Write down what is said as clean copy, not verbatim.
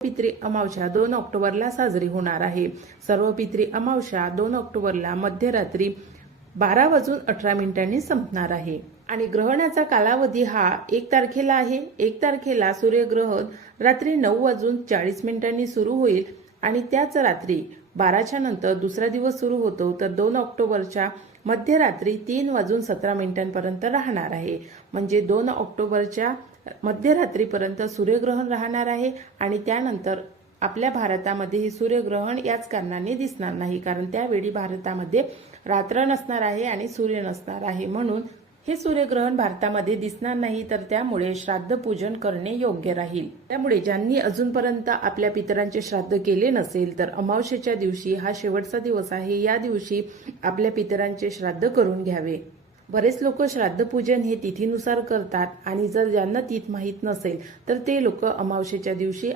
पितृ अमावस्या 2 ऑक्टोबरला साजरी होणार आहे। सर्व पितृ अमावस्या 2 ऑक्टोबरला मध्यरात्री 12:18 संपणार आहे आणि ग्रहणाचा कालावधी हा 1 तारखेला आहे। 1 तारखेला सूर्यग्रहण रात्री 9:40 सुरू होईल आणि त्याच रात्री 12च्या नंतर दुसरा दिवस सुरू होतो, तर 2 ऑक्टोबरच्या मध्यरात्री 3:17 पर्यंत राहणार आहे। म्हणजे 2 ऑक्टोबरच्या मध्यरात्रीपर्यंत सूर्यग्रहण राहणार आहे आणि त्यानंतर आपल्या भारतामध्ये हे सूर्यग्रहण याच कारणाने दिसणार नाही, कारण त्यावेळी भारतामध्ये रात्र नसणार आहे आणि सूर्य नसणार आहे, म्हणून हे सूर्यग्रहण भारतामध्ये दिसणार नाही। तर त्यामुळे श्राद्ध पूजन करणे योग्य राहील। त्यामुळे ज्यांनी अजूनपर्यंत आपल्या पितरांचे श्राद्ध केले नसेल, तर अमावस्येच्या दिवशी हा शेवटचा दिवस आहे, या दिवशी आपल्या पितरांचे श्राद्ध करून घ्यावे। बरेच लोक श्राद्ध पूजन हे तिथीनुसार करतात आणि जर ज्यांना तिथी माहीत नसेल तर ते लोक अमावस्येच्या दिवशी